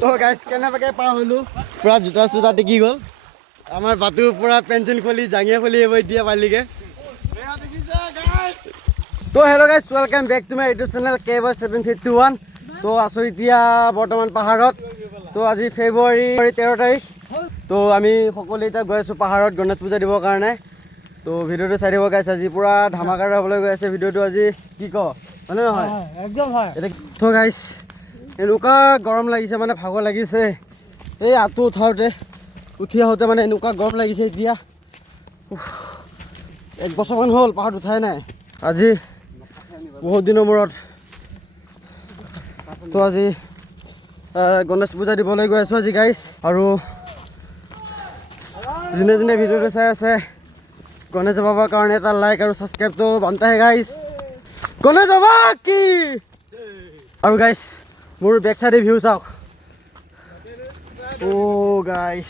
তো গাইছ কেনেবাকে পাৰ হ'লো পুৰা জোতা চোতা টিকি গ'ল আমাৰ বাটুৰ পৰা পেঞ্চিল খুলি জাঙিয়া খুলি এইবোৰ এতিয়া পালিগে তো hello' guys welcome back to my YouTube channel KBoy751 তো আছো এতিয়া বৰ্তমান পাহাৰত তো আজি ফেব্ৰুৱাৰী 13 তাৰিখ তো আমি সকলোৱে এতিয়া গৈ আছোঁ পাহাৰত গণেশ পূজা দিবৰ কাৰণে তো ভিডিঅ'টো চাই দিব গাইছ আজি পুৰা ধামাকাৰ হ'বলৈ গৈ আছে ভিডিঅ'টো আজি কি ক হয়নে নহয় একদম হয় তো গাইছ এনেকুৱা গৰম লাগিছে মানে ভাগৰ লাগিছে এই আঁঠু উঠাওঁতে উঠি আহোঁতে মানে এনেকুৱা গৰম লাগিছে এতিয়া 1 বছৰমান হ'ল পাহাৰত উঠাই নাই আজি বহুত দিনৰ মূৰত তো আজি গণেশ পূজা দিবলৈ গৈ আছোঁ আজি গাইছ আৰু যোনে যোনে ভিডিঅ'টো চাই আছে গণেশ বাবাৰ কাৰণে এটা লাইক আৰু ছাবস্ক্ৰাইবটো বানতাহে গাইছ গণেশ বাবা কি আৰু গাইছ মোৰ বেক চাইডে ভিউ চাওক অ' গাইছ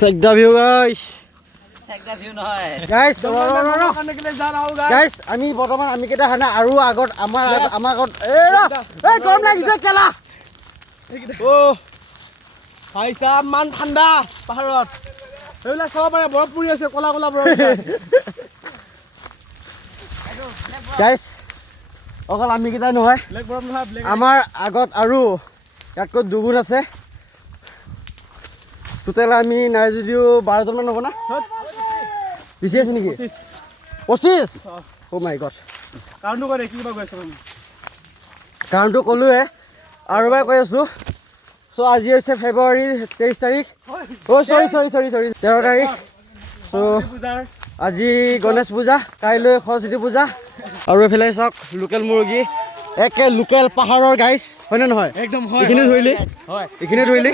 চেক দা ভিউ গাইছ গাইছ আমি বৰ্তমান আমি কেইটা হয় না আৰু আগত আমাৰ আগত এই গৰম লাগিছে কেলা অ' ভাই চাহাব মান ঠাণ্ডা পাহাৰত এইবিলাক চাব পাৰে বৰফ পৰি আছে ক'লা ক'লা বৰফ গাইছ অকল আমি কেইটাই নহয় ব্লেক বৰফ নহয় ব্লেক আমাৰ আগত আৰু ইয়াতকৈ দুগুণ আছে টোটেল আমি নাই যদিও 12জনমান হ'ব না বেছি আছে নেকি 25 অ' মাই গড কাৰণটো কৰে কি বা গৈ আছে মানে কাৰণটো ক'লোৱে আৰু এবাৰ কৈ আছোঁ চ' আজি হৈছে ফেব্ৰুৱাৰী 23 তাৰিখ অ' চৰি 13 তাৰিখ চ' আজি গণেশ পূজা কাইলৈ সৰস্বতী পূজা আৰু এইফালে চাওক লোকেল মুৰ্গী একে লোকেল পাহাৰৰ গাইছ হয়নে নহয় একদম হয় এইখিনি ধৰিলি হয় এইখিনি ধৰিলি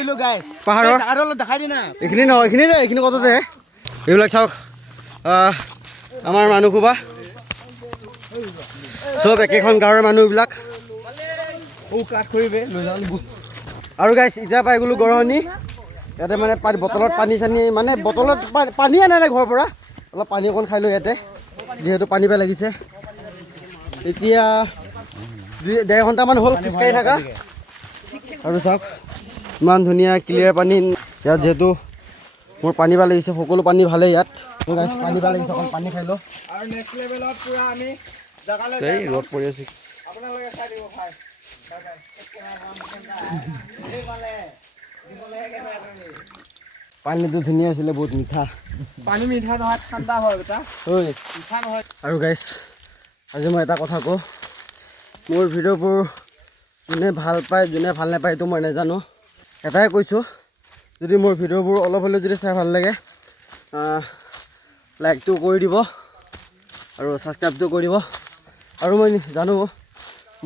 পাহাৰৰ আৰু অলপ দেখাই দি না এইখিনি নহয় এইখিনি কথাতে এইবিলাক চাওক আমাৰ মানুহ খোবা চব একেখন গাঁৱৰ মানুহবিলাক কাঠ কৰিবে লৈ যাওঁ আৰু গাইছ এতিয়া পাই গ'লো গৰহনি ইয়াতে মানে বটলত পানী চানী মানে বটলত পানী আনে নাই ঘৰৰ পৰা অলপ পানী অকণ খাই লৈ ইয়াতে যিহেতু পানী পাই লাগিছে এতিয়া 1.5 ঘণ্টামান হ'ল খোজকাঢ়ি থাকা আৰু চাওক ইমান ধুনীয়া ক্লিয়াৰ পানী ইয়াত যিহেতু মোৰ পানী ভাল লাগিছে সকলো পানী ভালেই ইয়াত গাইছ পানী ভাল লাগিছে অকণ পানী খাই লওঁ আৰু নেক্সট লেভেলত পুৰা আমি জাগালৈ এই ৰ'দ পৰি আছে আপোনালোকে চাই দিব ভাই পানীটো ধুনীয়া আছিলে বহুত মিঠা পানী মিঠা নহয় ঠাণ্ডা হয় বেটা ঐ মিঠা নহয় আৰু গাইছ আজি মই এটা কথা কওঁ মোৰ ভিডিঅ'বোৰ যোনে ভাল পায় যোনে ভাল নাপায় এইটো মই নাজানো এটাই কৈছোঁ যদি মোৰ ভিডিঅ'বোৰ অলপ হ'লেও যদি চাই ভাল লাগে লাইকটো কৰি দিব আৰু ছাবস্ক্ৰাইবটো কৰি দিব আৰু মই জানো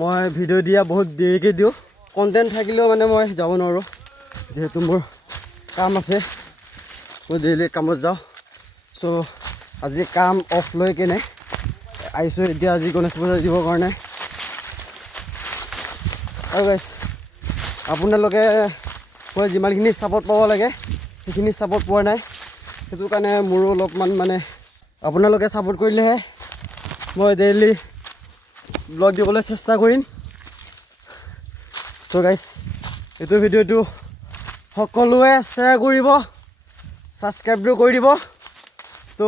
মই ভিডিঅ' দিয়া বহুত দেৰিকৈ দিওঁ কণ্টেণ্ট থাকিলেও মানে মই যাব নোৱাৰোঁ যিহেতু মোৰ কাম আছে মই ডেইলি কামত যাওঁ চ' আজি কাম অফ লৈ কেনে আহিছোঁ এতিয়া আজি গণেশ পূজা দিবৰ কাৰণে আৰু গাইছ আপোনালোকে মই যিমানখিনি ছাপৰ্ট পাব লাগে সেইখিনি ছাপৰ্ট পোৱা নাই সেইটো কাৰণে মোৰো অলপমান মানে আপোনালোকে ছাপৰ্ট কৰিলেহে মই ডেইলি ব্লগ দিবলৈ চেষ্টা কৰিম ত' গাইছ এইটো ভিডিঅ'টো সকলোৱে শ্বেয়াৰ কৰিব ছাবস্ক্ৰাইবটো কৰি দিব তো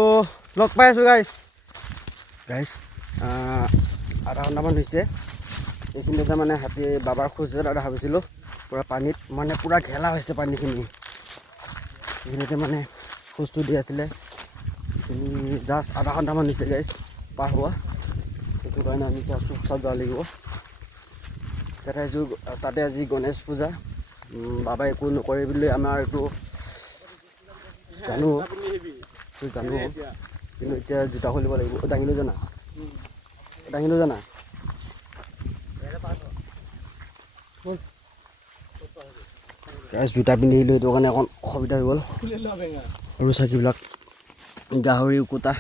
লগ পাই আছোঁ গাইছ আধা ঘণ্টামান হৈছে এইখিনিতে মানে হাতী বাবাৰ খোজ এটা দেখা পাইছিলোঁ পূৰা পানীত মানে পূৰা ঘেলা হৈছে পানীখিনি এইখিনিতে মানে খোজটো দি আছিলে জাষ্ট আধা ঘণ্টামান হৈছে গাইছ পাৰ হোৱা সেইটো কাৰণে আমি জাষ্ট চব যাব লাগিব তাতে আজি গণেশ পূজা বাবাই একো নকৰে বুলি আমাৰ এইটো জানো কিন্তু এতিয়া জোতা খুলিব লাগিব দাঙিলোঁ জানা জোতা পিন্ধিলোঁ সেইটো কাৰণে অকণ অসুবিধা হৈ গ'ল আৰু চাকিবিলাক গাহৰি উকুটা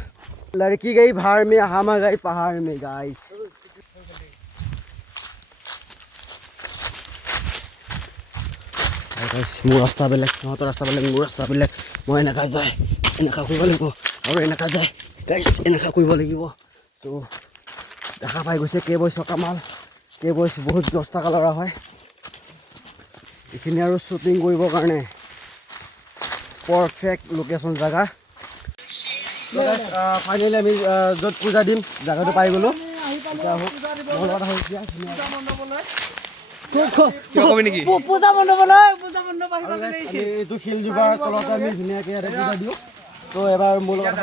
লড়কি গই ভাৰ মে হামা গই পাহাৰ মে গাইছ মোৰ ৰাস্তা বেলেগ সিহঁতৰ ৰাস্তা বেলেগ মোৰ ৰাস্তা বেলেগ মই এনেকা যায় এনেকা কৰিব লাগিব আৰু এনেকা যায় গাইছ এনেকা কৰিব লাগিব তো দেখা পাই গৈছে কেবই চকামাল কেবই বহুত দহটা কালাৰ হয় এইখিনি আৰু শ্বুটিং কৰিবৰ কাৰণে পাৰফেক্ট লোকেশ্যন জেগা ফাইনেলি আমি য'ত পূজা দিম জেগাটো পাই গ'লোঁ পূজা মণ্ডপলৈ এইটো শিলজোপাৰ তলতে আমি ধুনীয়াকৈ ইয়াতে পূজা দিওঁ তো এবাৰ মোৰ লগত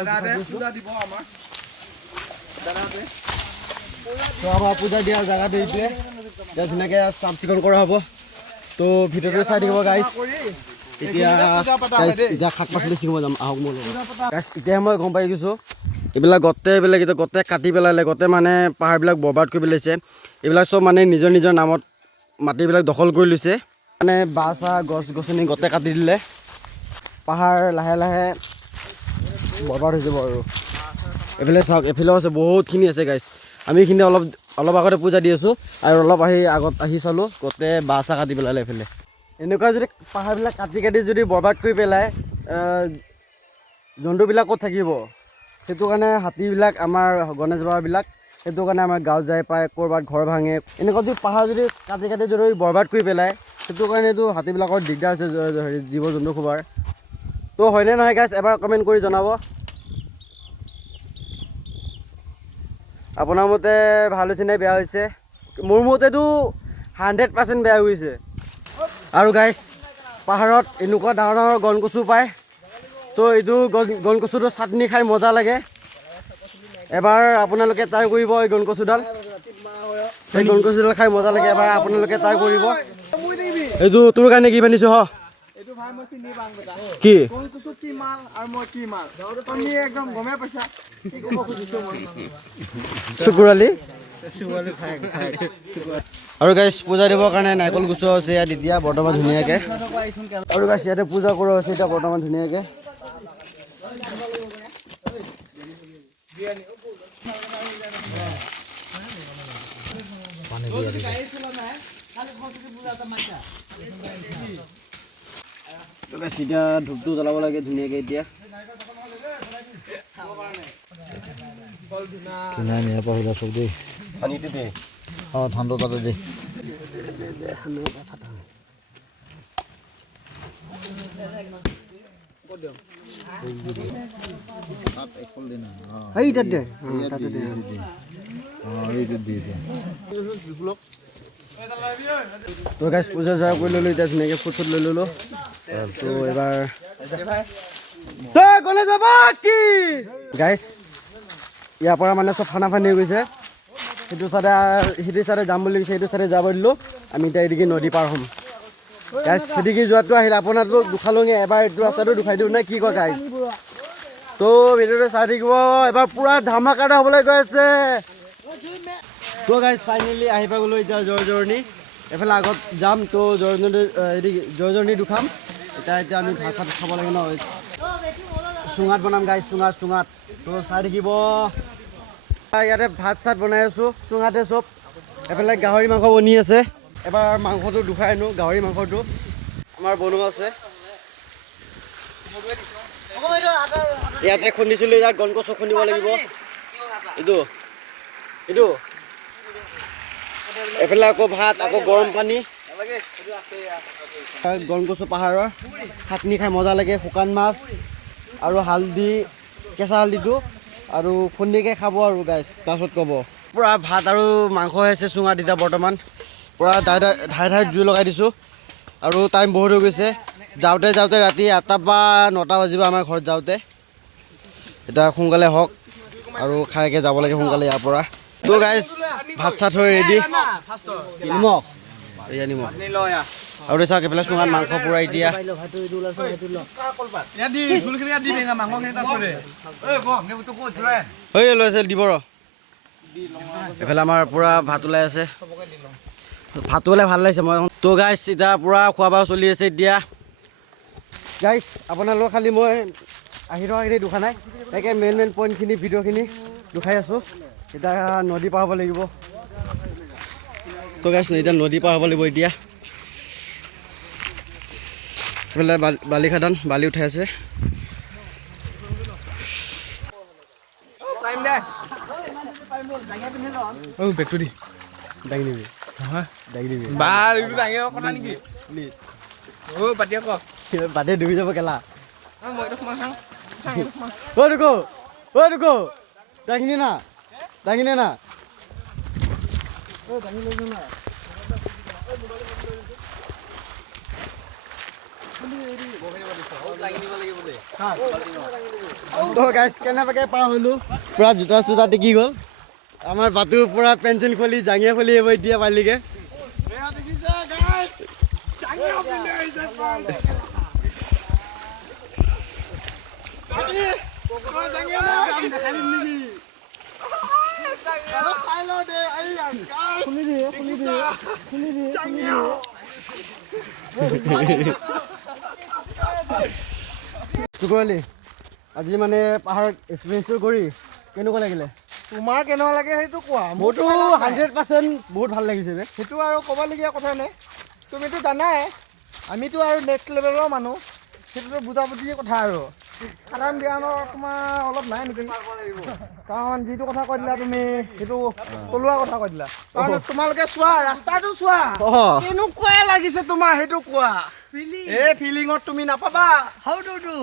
তো আমাৰ পূজা দিয়া জেগাটো এইটোৱে এতিয়া ধুনীয়াকৈ চাফ চিকুণ কৰা হ'ব তো ভিডিঅ'টো চাই থাকিব গাইজ এতিয়া শাক পাচলি ছিঙিব যাম আহক মোৰ লগত গাইজ এতিয়া মই গম পাই গৈছোঁ এইবিলাক গোটেই কাটি পেলালে গোটেই মানে পাহাৰবিলাক বৰবাদ কৰি পেলাইছে এইবিলাক চব মানে নিজৰ নিজৰ নামত মাটিবিলাক দখল কৰি লৈছে মানে বাঁহ চাহ গছ গছনি গোটেই কাটি দিলে পাহাৰ লাহে লাহে বৰবাদ হৈ যাব আৰু এইফালে চাওক এইফালেও আছে বহুতখিনি আছে গাইজ আমি এইখিনি অলপ আগতে পূজা দি আছোঁ আৰু অলপ আগত আহি চালোঁ গোটেই বাঁহ চাহ কাটি পেলালে এইফালে এনেকুৱা যদি পাহাৰবিলাক কাটি কাটি যদি বৰবাদ কৰি পেলায় জন্তুবিলাক ক'ত থাকিব সেইটো কাৰণে হাতীবিলাক আমাৰ গণেশ বাবাবিলাক সেইটো কাৰণে আমাৰ গাঁৱত যাই পায় ক'ৰবাত ঘৰ ভাঙে এনেকুৱা যদি পাহাৰ যদি কাটি কাটি যদি বৰবাদ কৰি পেলায় সেইটো কাৰণেতো হাতীবিলাকৰ দিগদাৰ হৈছে জীৱ জন্তু খোৱাৰ তো হয়নে নহয় গাইজ এবাৰ কমেণ্ট কৰি জনাব আপোনাৰ মতে ভাল হৈছে নে বেয়া হৈছে মোৰ মতেতো 100% বেয়া হৈছে আৰু গাইজ পাহাৰত এনেকুৱা ডাঙৰ ডাঙৰ গণ কচু পায় তো এইটো গণ কচুটো চাটনি খাই মজা লাগে এবাৰ আপোনালোকে ট্ৰাই কৰিব এই গণ কচুডাল এই গণ কচুডাল খাই মজা লাগে এবাৰ আপোনালোকে ট্ৰাই কৰিব এইটো তোৰ কাৰণে কি বান্ধিছোঁ হ কি চুকুৰালি আৰু গাইজ পূজা দিবৰ কাৰণে নাৰিকল গুচোৱা আছে ইয়াত এতিয়া বৰ্তমান ধুনীয়াকৈ আৰু গাইজ ইয়াতে পূজা কৰা হৈছে এতিয়া বৰ্তমান ধুনীয়াকৈ এতিয়া ধূপটো জ্বলাব লাগে ধুনীয়াকৈ এতিয়া পানীটো দে অঁ ধানটো তাতে দে তো গাইজ পূজা চূজা কৰি ল'লোঁ এতিয়া ধুনীয়াকৈ ফুট চুট লৈ ল'লোঁ তো এবাৰ গণেশ বাবা কি গাইজ ইয়াৰ পৰা মানে চব ফানা ফানি হৈ গৈছে সেইটো চাইডে যাম বুলি কৈছে সেইটো চাইডে যাব দিলোঁ আমি এতিয়া এদিকে নদী পাৰ হ'ম গাইজ সেদিকে যোৱাটো আহিলে আপোনাৰতো দুখালঙে এবাৰ এইটো ৰাস্তাটো দুখাই দিওঁ নে কি কয় গাইজ তো ভিডিঅ'টো চাই থাকিব এবাৰ পূৰা ধামাকাটা হ'বলৈ গৈ আছে তো গাইজ ফাইনেলি আহি পাই গ'লোঁ এতিয়া জয়জৰণি এইফালে আগত যাম তো জয়জৰণি দুখাম এতিয়া আমি ভাত চাত খাব লাগে ন চুঙাত বনাম গাইজ চুঙাত তো চাই থাকিব ইয়াতে ভাত চাত বনাই আছোঁ চুঙাতে চব এইফালে গাহৰি মাংস বনি আছে এবাৰ মাংসটো দুখাই আনো গাহৰি মাংসটো আমাৰ বনোৱা আছে ইয়াতে খুন্দিছিলোঁ ইয়াত গণ কচু খুন্দিব লাগিব এইটো এইফালে আকৌ ভাত আকৌ গৰম পানী গণ কচু পাহাৰৰ চাটনি খাই মজা লাগে শুকান মাছ আৰু হালধি কেঁচা হালধিটো আৰু খুন্দিকৈ খাব আৰু গাইজ তাৰপিছত ক'ব পূৰা ভাত আৰু মাংস হৈছে চুঙাত এতিয়া বৰ্তমান পূৰা ঠাই জুই লগাই দিছোঁ আৰু টাইম বহুত হৈ গৈছে যাওঁতে ৰাতি 8টা বা 9টা বাজিব আমাৰ ঘৰত যাওঁতে এতিয়া সোনকালে হওক আৰু খাইকৈ যাব লাগে সোনকালে ইয়াৰ পৰা তো গাইজ ভাত চাত হৈ ৰেডি নিমখ এয়া নিমখ আৰু চাওক এইফালে চুঙাত মাংস পূৰা এতিয়া লৈ আছে দিব ৰ এইফালে আমাৰ পূৰা ভাত ওলাই আছে ভাতটো ওলাই ভাল লাগিছে মই তো গাইজ এতিয়া পূৰা খোৱা বোৱা চলি আছে এতিয়া গাইজ আপোনালোকক খালি মই আহি থকাখিনি দুখা নাই তাকে মেইন পইণ্টখিনি ভিডিঅ'খিনি দুখাই আছোঁ এতিয়া নদী পাৰ হ'ব লাগিব তো গাইজ এতিয়া নদী পাৰ হ'ব লাগিব এতিয়া এইফালে বালি খাদান বালি উঠাই আছে বেগটো দি দাঙি দিবি নহয় দাঙি দিবি বা এইটো দাঙিব কথা নেকি পাতি আকৌ বাদে ডুবি যাব কেলা মই এইটো সোমাই চাওঁ এইটো সোমাই ঐ দুকো দাঙিনি না দাঙিনে না দাঙি লৈ না গাইছ কেনেবাকে পাৰ হ'লো পুৰা জোতা চোতা টিকি গ'ল আমাৰ বাটুৰ পৰা পেঞ্চিল খুলি জাঙিয়া খুলি এইবাৰ এতিয়া পালিগে আজি মানে পাহাৰত এক্সপিৰিয়েঞ্চটো কৰি কেনেকুৱা লাগিলে তোমাৰ কেনেকুৱা লাগে সেইটো কোৱা মোৰতো 100% বহুত ভাল লাগিছে বে সেইটো আৰু ক'বলগীয়া কথা নাই তুমিতো জানাই আমিতো আৰু নেক্সট লেভেলৰ মানুহ সেইটোতো বুজাবুজিৰ কথা আৰু সাধাৰণ জ্ঞানৰ তোমাৰ অলপ নাই নেকি কাৰণ যিটো কথা কৈ দিলা তুমি সেইটো তলুৱা কথা কৈ দিলা কাৰণ তোমালোকে চোৱা ৰাস্তাটো চোৱা কেনেকুৱা লাগিছে তোমাৰ সেইটো কোৱা এই ফিলিঙত তুমি নাপাবা how to do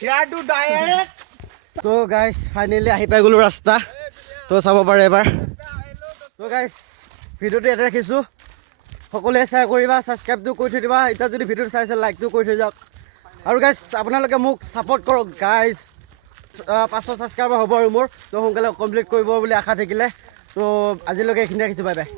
here to direct তো গাইছ ফাইনেলি আহি পাই গ'লো ৰাস্তা তো চাব পাৰে এবাৰ তো গাইছ ভিডিঅ'টো ইয়াতে ৰাখিছোঁ সকলোৱে শ্বেয়াৰ কৰিবা ছাবস্ক্ৰাইবটো কৰি থৈ দিবা এতিয়া যদি ভিডিঅ'টো চাইছে লাইকটো কৰি থৈ যাওক আৰু গাইছ আপোনালোকে মোক ছাপোৰ্ট কৰক গাইছ 500 ছাবস্ক্ৰাইবাৰ হ'ব আৰু মোৰ তো সোনকালে কমপ্লিট কৰিব বুলি আশা থাকিলে তো আজিলৈকে এইখিনি ৰাখিছোঁ বাই বাই